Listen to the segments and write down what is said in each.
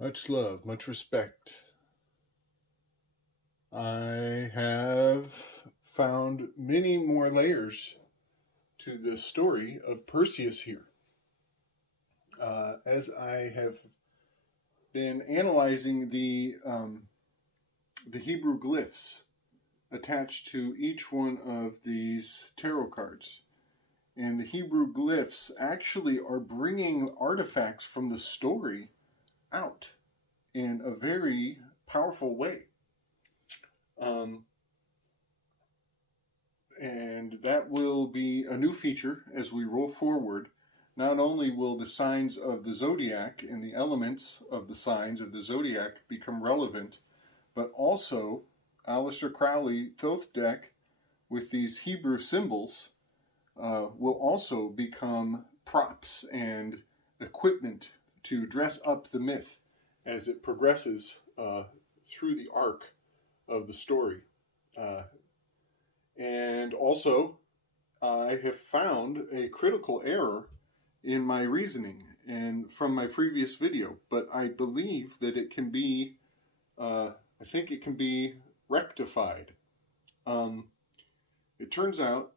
Much love, much respect. I have found many more layers to the story of Perseus here. As I have been analyzing the Hebrew glyphs attached to each one of these tarot cards, and the Hebrew glyphs actually are bringing artifacts from the story out in a very powerful way. And that will be a new feature as we roll forward. Not only will the signs of the zodiac and the elements of the signs of the zodiac become relevant, but also Aleister Crowley Thoth deck with these Hebrew symbols will also become props and equipment to dress up the myth as it progresses through the arc of the story. And also, I have found a critical error in my reasoning and from my previous video, but I believe that it can be, I think it can be rectified. It turns out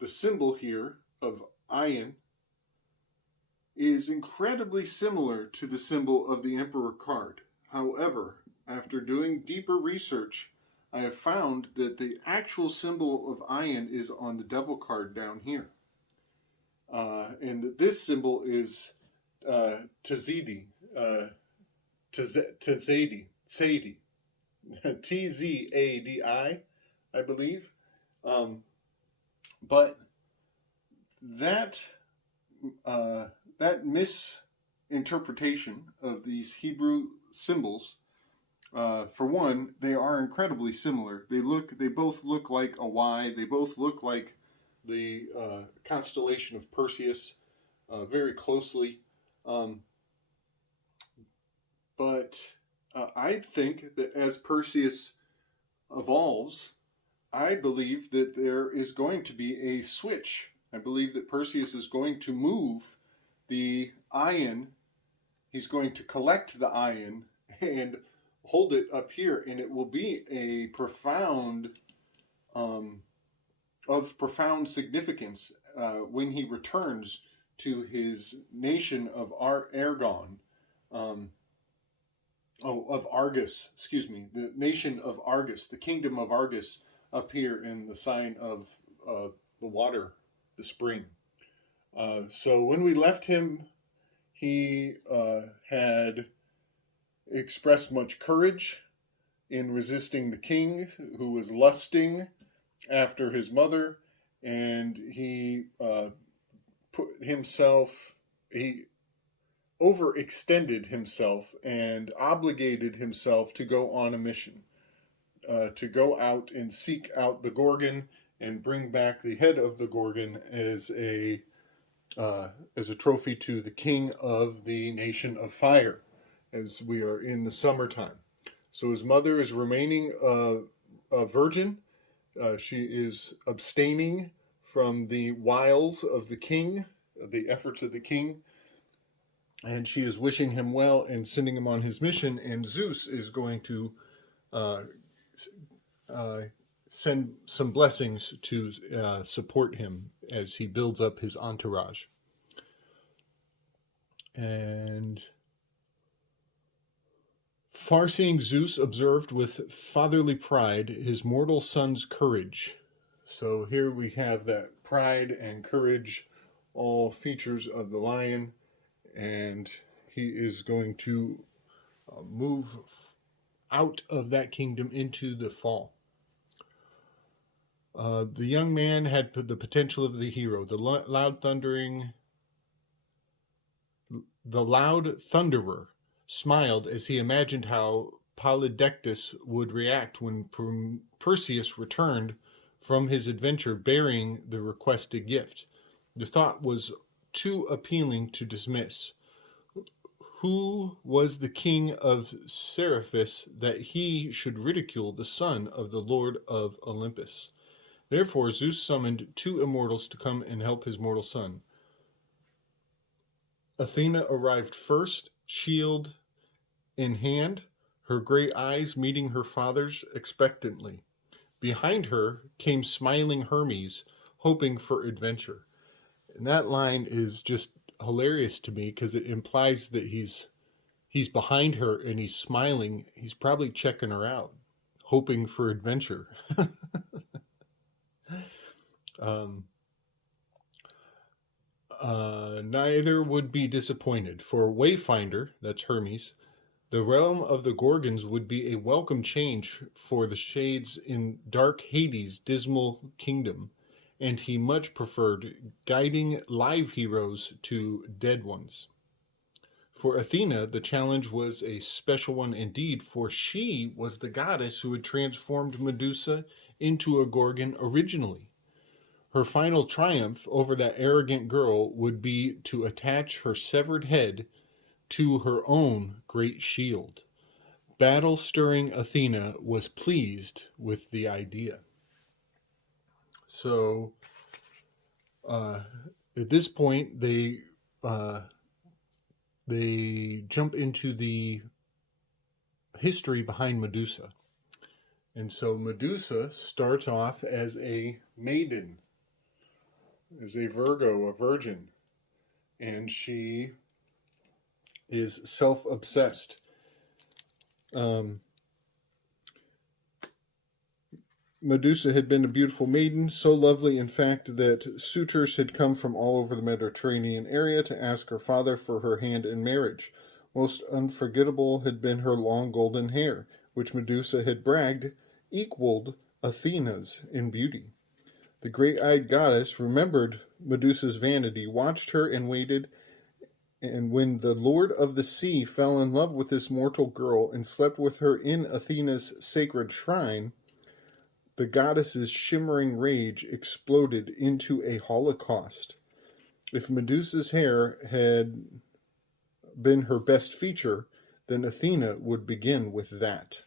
the symbol here of Iron is incredibly similar to the symbol of the Emperor card. However, after doing deeper research, I have found that the actual symbol of Iron is on the Devil card down here. And that this symbol is Tzadi, Tzadi, Tzadi, I believe. But that misinterpretation of these Hebrew symbols, for one, they are incredibly similar. They both look like a Y. They both look like the constellation of Perseus, very closely. But I think that as Perseus evolves, I believe that there is going to be a switch. I believe that Perseus is going to move the iron. He's going to collect the iron and hold it up here, and it will be a profound, of profound significance when he returns to his nation of Argon. Of Argus, excuse me, the nation of Argus, the kingdom of Argus, up here in the sign of the water, the spring. So when we left him, he had expressed much courage in resisting the king, who was lusting after his mother, and he he overextended himself and obligated himself to go on a mission, to go out and seek out the Gorgon and bring back the head of the Gorgon as a trophy to the king of the nation of fire, as we are in the summertime. So his mother is remaining a virgin. She is abstaining from the wiles of the king, the efforts of the king, and she is wishing him well and sending him on his mission. And Zeus is going to send some blessings to support him as he builds up his entourage. And far-seeing Zeus observed with fatherly pride his mortal son's courage. So here we have that pride and courage, all features of the lion, and he is going to move out of that kingdom into the fall. The young man had the potential of the hero. The loud thunderer smiled as he imagined how Polydectes would react when Perseus returned from his adventure bearing the requested gift. The thought was too appealing to dismiss. Who was the king of Seriphus that he should ridicule the son of the Lord of Olympus? Therefore Zeus summoned two immortals to come and help his mortal son. Athena arrived first, shield in hand, her gray eyes meeting her father's expectantly. Behind her came smiling Hermes, hoping for adventure. And that line is just hilarious to me because it implies that he's behind her and he's smiling. He's probably checking her out, hoping for adventure. um, Neither would be disappointed, for Wayfinder, that's Hermes, the realm of the Gorgons would be a welcome change for the shades in dark Hades' dismal kingdom, and he much preferred guiding live heroes to dead ones. For Athena, the challenge was a special one indeed, for she was the goddess who had transformed Medusa into a Gorgon originally. Her final triumph over that arrogant girl would be to attach her severed head to her own great shield. Battle-stirring Athena was pleased with the idea. So, at this point, they jump into the history behind Medusa. And so Medusa starts off as a maiden, as a Virgo, a virgin, and she is self-obsessed. Medusa had been a beautiful maiden, so lovely in fact that suitors had come from all over the Mediterranean area to ask her father for her hand in marriage. Most unforgettable had been her long golden hair, which Medusa had bragged equaled Athena's in beauty. The great-eyed goddess remembered Medusa's vanity, watched her and waited, and when the lord of the sea fell in love with this mortal girl and slept with her in Athena's sacred shrine, the goddess's shimmering rage exploded into a holocaust. If Medusa's hair had been her best feature, then Athena would begin with that.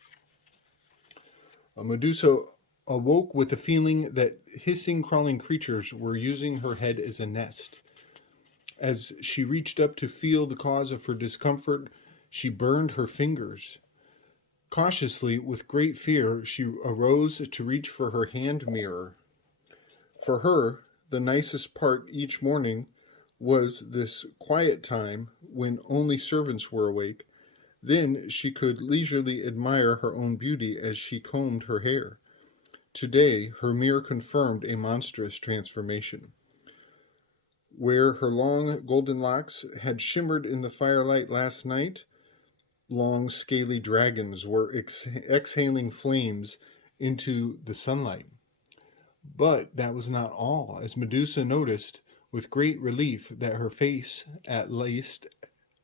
Medusa awoke with the feeling that hissing, crawling creatures were using her head as a nest. As she reached up to feel the cause of her discomfort, she burned her fingers. Cautiously, with great fear, she arose to reach for her hand mirror. For her, the nicest part each morning was this quiet time when only servants were awake. Then she could leisurely admire her own beauty as she combed her hair. Today, her mirror confirmed a monstrous transformation. Where her long golden locks had shimmered in the firelight last night, long scaly dragons were exhaling flames into the sunlight. But that was not all, as Medusa noticed with great relief that her face, at least,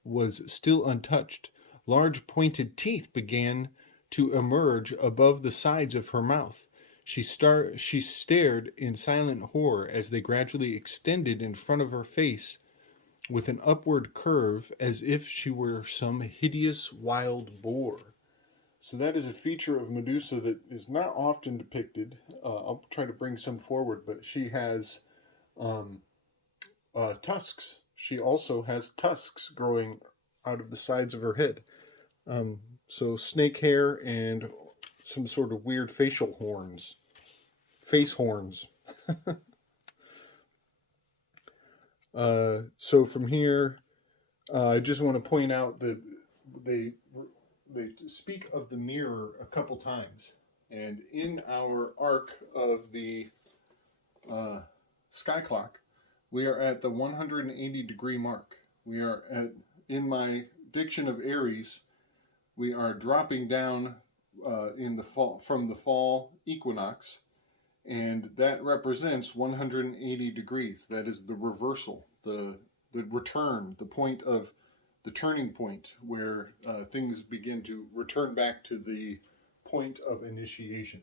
was still untouched. Large pointed teeth began to emerge above the sides of her mouth. She stared in silent horror as they gradually extended in front of her face with an upward curve as if she were some hideous wild boar. So that is a feature of Medusa that is not often depicted. I'll try to bring some forward, but she has tusks. She also has tusks growing out of the sides of her head. So snake hair and some sort of weird facial horns. Face horns. So from here, I just want to point out that they speak of the mirror a couple times. And in our arc of the sky clock, we are at the 180 degree mark. We are in my diction of Aries, we are dropping down in the fall, from the fall equinox, and that represents 180 degrees. That is the reversal, the return, the point of the turning point where things begin to return back to the point of initiation.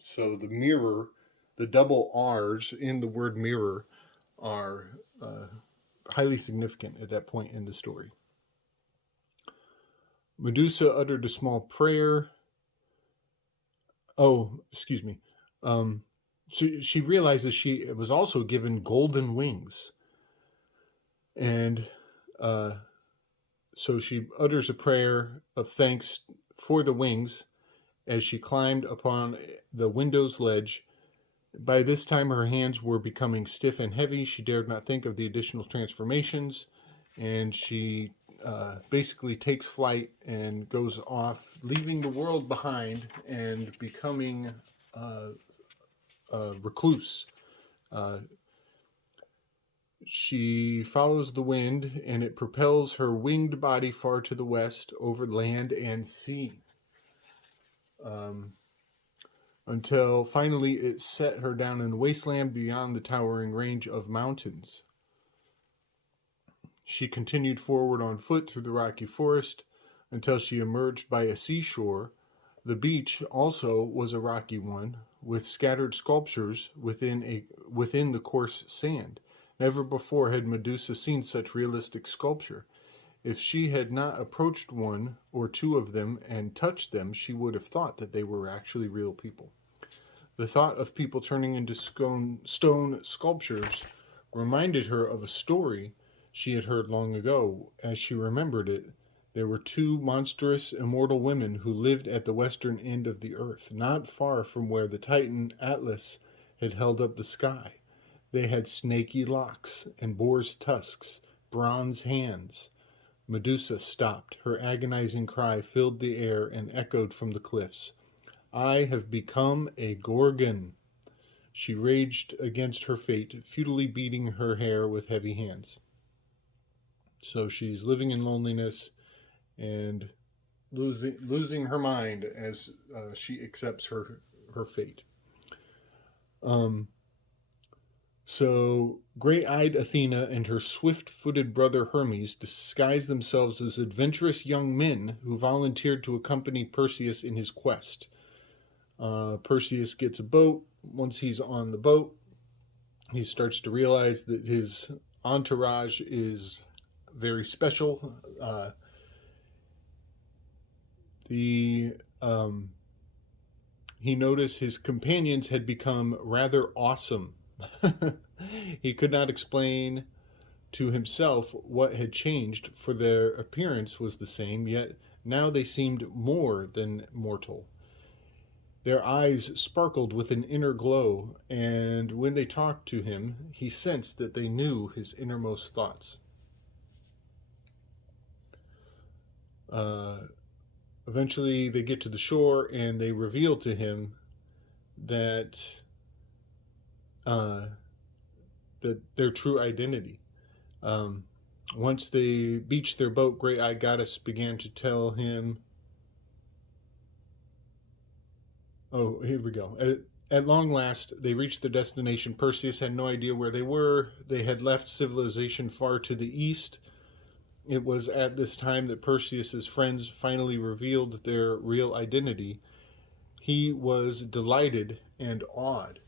So the mirror, the double R's in the word mirror are highly significant at that point in the story. Medusa uttered a small prayer. Oh, excuse me. She realizes she was also given golden wings. And So she utters a prayer of thanks for the wings as she climbed upon the window's ledge. By this time, her hands were becoming stiff and heavy. She dared not think of the additional transformations, and she basically takes flight and goes off, leaving the world behind and becoming a recluse. She follows the wind, and it propels her winged body far to the west over land and sea. Until finally it set her down in a wasteland beyond the towering range of mountains. She continued forward on foot through the rocky forest until she emerged by a seashore. The beach also was a rocky one, with scattered sculptures within the coarse sand. Never before had Medusa seen such realistic sculpture. If she had not approached one or two of them and touched them, she would have thought that they were actually real people. The thought of people turning into stone sculptures reminded her of a story she had heard long ago. As she remembered it, there were two monstrous immortal women who lived at the western end of the earth, not far from where the Titan Atlas had held up the sky. They had snaky locks and boar's tusks, bronze hands. Medusa stopped. Her agonizing cry filled the air and echoed from the cliffs. I have become a Gorgon. She raged against her fate, futilely beating her hair with heavy hands. So she's living in loneliness and losing her mind as she accepts her fate. So gray-eyed Athena and her swift-footed brother Hermes disguised themselves as adventurous young men who volunteered to accompany Perseus in his quest. Perseus gets a boat. Once he's on the boat, he starts to realize that his entourage is very special. He noticed his companions had become rather awesome. He could not explain to himself what had changed, for their appearance was the same, yet now they seemed more than mortal. Their eyes sparkled with an inner glow, and when they talked to him, he sensed that they knew his innermost thoughts. Eventually, they get to the shore, and they reveal to him that their true identity. Once they beached their boat, Gray-Eyed Goddess began to tell him. Oh, here we go. At long last, they reached their destination. Perseus had no idea where they were. They had left civilization far to the east. It was at this time that Perseus's friends finally revealed their real identity. He was delighted and awed.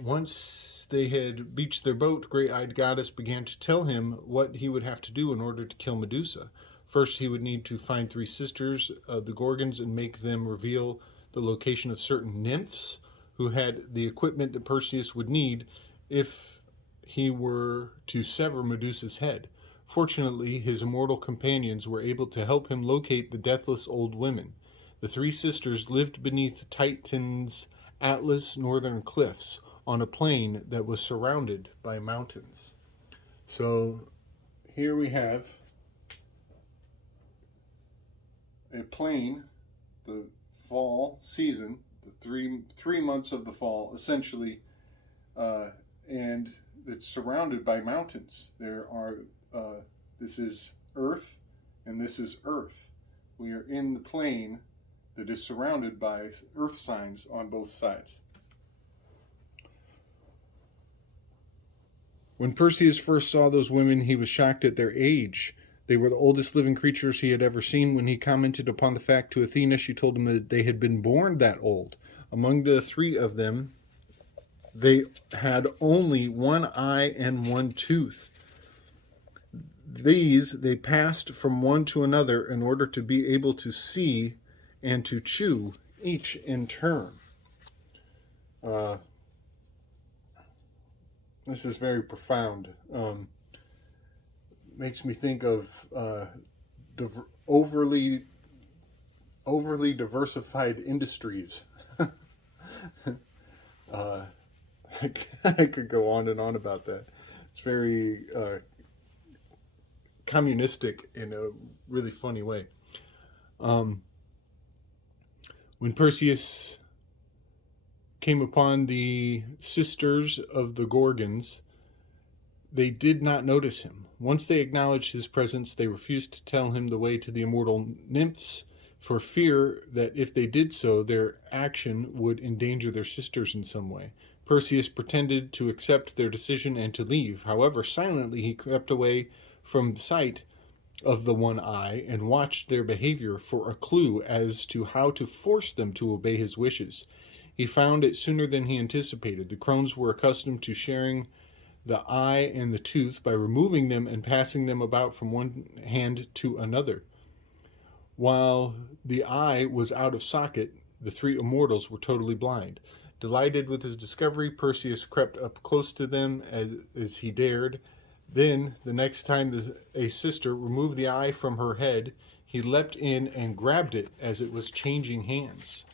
Once they had beached their boat, Gray-Eyed Goddess began to tell him what he would have to do in order to kill Medusa. First, he would need to find three sisters of the Gorgons and make them reveal the location of certain nymphs who had the equipment that Perseus would need if he were to sever Medusa's head. Fortunately, his immortal companions were able to help him locate the deathless old women. The three sisters lived beneath Titan's Atlas northern cliffs on a plain that was surrounded by mountains. So here we have a plain, the fall season, the three months of the fall, essentially, and it's surrounded by mountains. There are this is Earth, and this is Earth. We are in the plain that is surrounded by Earth signs on both sides. When Perseus first saw those women, he was shocked at their age. They were the oldest living creatures he had ever seen. When he commented upon the fact to Athena, she told him that they had been born that old. Among the three of them, they had only one eye and one tooth. These they passed from one to another in order to be able to see and to chew, each in turn. This is very profound. makes me think of overly diversified industries. uh, I could go on and on about that. It's very communistic in a really funny way. Um, when Perseus came upon the sisters of the Gorgons, they did not notice him. Once they acknowledged his presence, they refused to tell him the way to the immortal nymphs, for fear that if they did so, their action would endanger their sisters in some way. Perseus pretended to accept their decision and to leave. However, silently he crept away from sight of the one eye and watched their behavior for a clue as to how to force them to obey his wishes. He found it sooner than he anticipated. The crones were accustomed to sharing the eye and the tooth by removing them and passing them about from one hand to another. While the eye was out of socket, the three immortals were totally blind. Delighted with his discovery, Perseus crept up close to them as he dared. Then, the next time a sister removed the eye from her head, he leapt in and grabbed it as it was changing hands.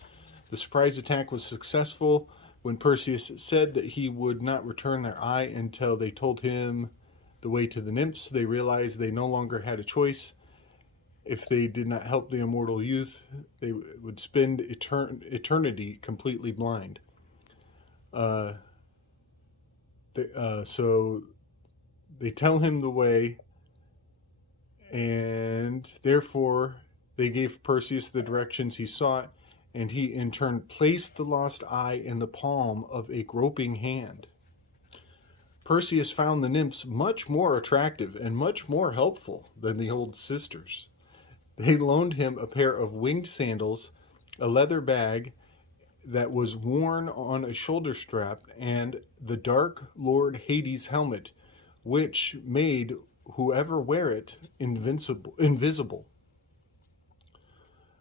The surprise attack was successful. When Perseus said that he would not return their eye until they told him the way to the nymphs, they realized they no longer had a choice. If they did not help the immortal youth, they would spend eternity completely blind. So they tell him the way, and therefore they gave Perseus the directions he sought, and he in turn placed the lost eye in the palm of a groping hand. Perseus found the nymphs much more attractive and much more helpful than the old sisters. They loaned him a pair of winged sandals, a leather bag that was worn on a shoulder strap, and the Dark Lord Hades' helmet, which made whoever wear it invisible.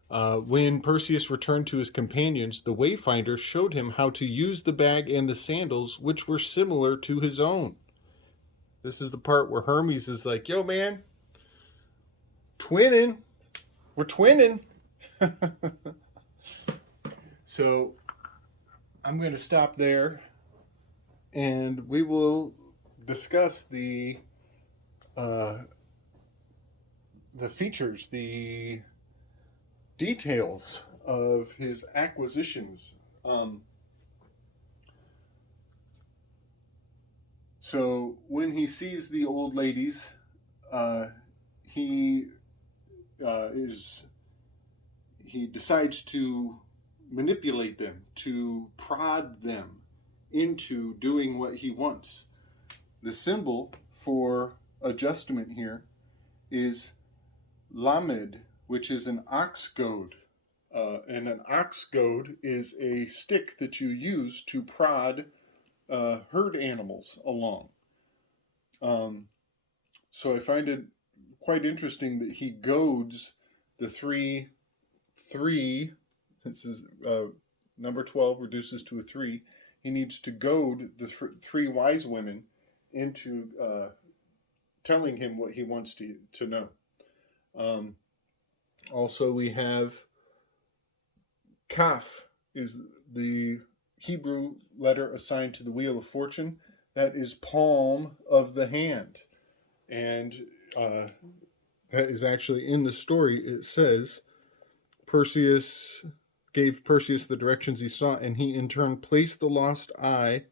When Perseus returned to his companions, the Wayfinder showed him how to use the bag and the sandals, which were similar to his own. This is the part where Hermes is like, yo, man, twinning. We're twinning. So I'm going to stop there, and we will discuss the features, the details of his acquisitions. So when he sees the old ladies, he decides to manipulate them, to prod them into doing what he wants. The symbol for adjustment here is lamed, which is an ox goad. And an ox goad is a stick that you use to prod herd animals along. So I find it quite interesting that he goads the three, this is number 12 reduces to a 3. He needs to goad the three wise women into telling him what he wants to know. Also, we have Kaf is the Hebrew letter assigned to the wheel of fortune. That is palm of the hand. And that is actually in the story. It says Perseus gave Perseus the directions he sought, and he in turn placed the lost eye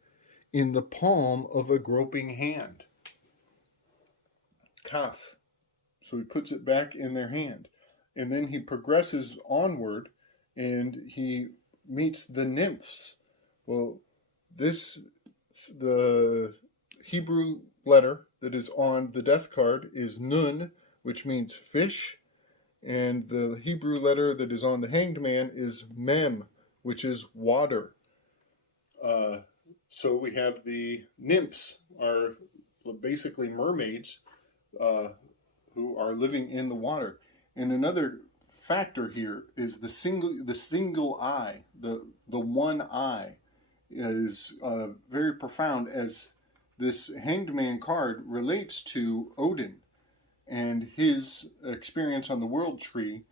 in the palm of a groping hand. Kaf. So he puts it back in their hand. And then he progresses onward, and he meets the nymphs. Well, the Hebrew letter that is on the death card is Nun, which means fish. And the Hebrew letter that is on the hanged man is Mem, which is water. So we have the nymphs are basically mermaids who are living in the water. And another factor here is the single eye, the one eye is very profound, as this hanged man card relates to Odin. and his experience on the world tree,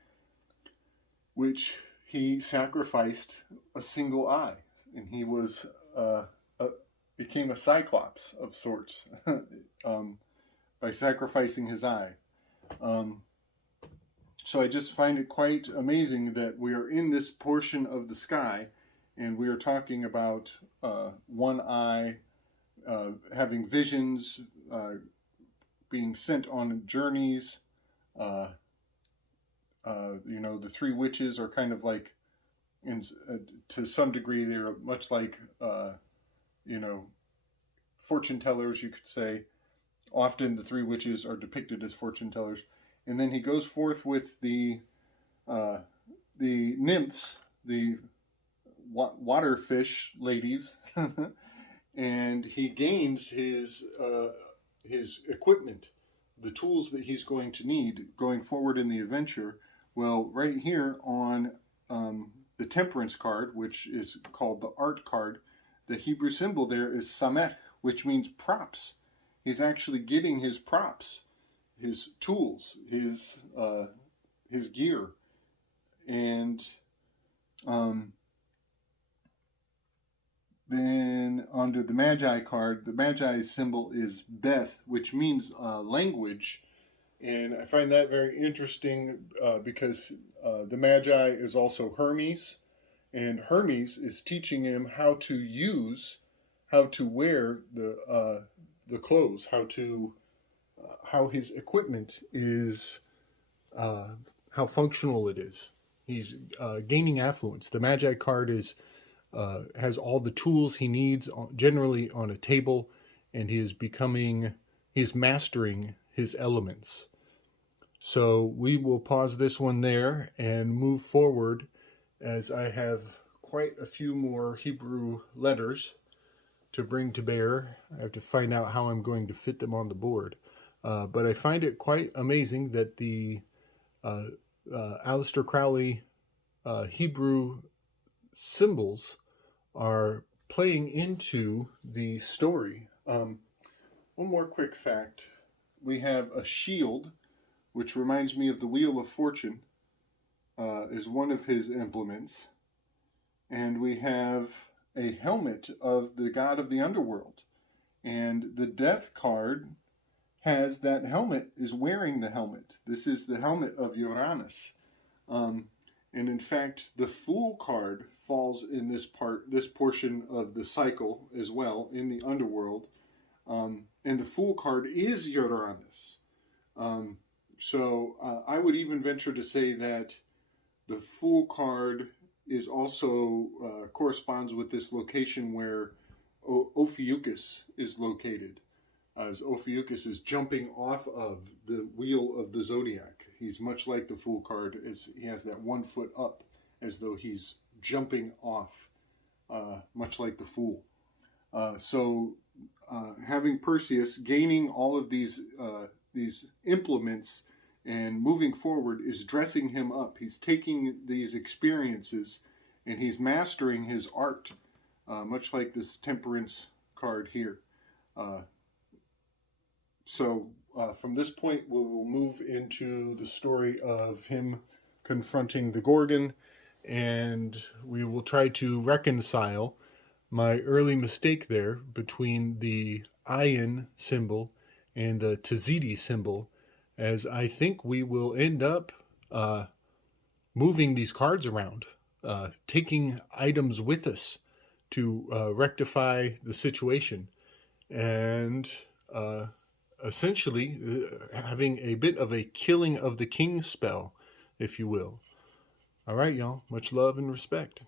which he sacrificed a single eye, and he was became a cyclops of sorts by sacrificing his eye. So I just find it quite amazing that we are in this portion of the sky, and we are talking about one eye having visions, being sent on journeys. The three witches are kind of like, to some degree, they're much like, fortune tellers, you could say. Often the three witches are depicted as fortune tellers. And then he goes forth with the nymphs, the water fish ladies, and he gains his equipment, the tools that he's going to need going forward in the adventure. Well, right here on the temperance card, which is called the art card, the Hebrew symbol there is samech, which means props. He's actually getting his props, his tools, his gear. And then under the Magi card, the Magi symbol is Beth, which means language. And I find that very interesting because the Magi is also Hermes, and Hermes is teaching him how to wear the clothes, how his equipment is, how functional it is. He's gaining affluence. The Magi card has all the tools he needs, generally on a table, and he's mastering his elements. So we will pause this one there and move forward, as I have quite a few more Hebrew letters to bring to bear. I have to find out how I'm going to fit them on the board. But I find it quite amazing that the Aleister Crowley Hebrew symbols are playing into the story. One more quick fact. We have a shield, which reminds me of the Wheel of Fortune, is one of his implements. And we have a helmet of the god of the underworld. And the death card has that helmet, is wearing the helmet. This is the helmet of Uranus. And in fact, the Fool card falls in this portion of the cycle as well, in the underworld. And the Fool card is Uranus. So I would even venture to say that the Fool card is also corresponds with this location where Ophiuchus is located, as Ophiuchus is jumping off of the wheel of the zodiac. He's much like the Fool card, as he has that 1 foot up, as though he's jumping off, much like the Fool. So having Perseus gaining all of these implements and moving forward is dressing him up. He's taking these experiences and he's mastering his art, much like this temperance card here. So from this point, we will move into the story of him confronting the Gorgon, and we will try to reconcile my early mistake there between the Ayin symbol and the Tzidi symbol, as I think we will end up moving these cards around, taking items with us to rectify the situation, and essentially having a bit of a killing of the king spell, if you will. All right, y'all. Much love and respect.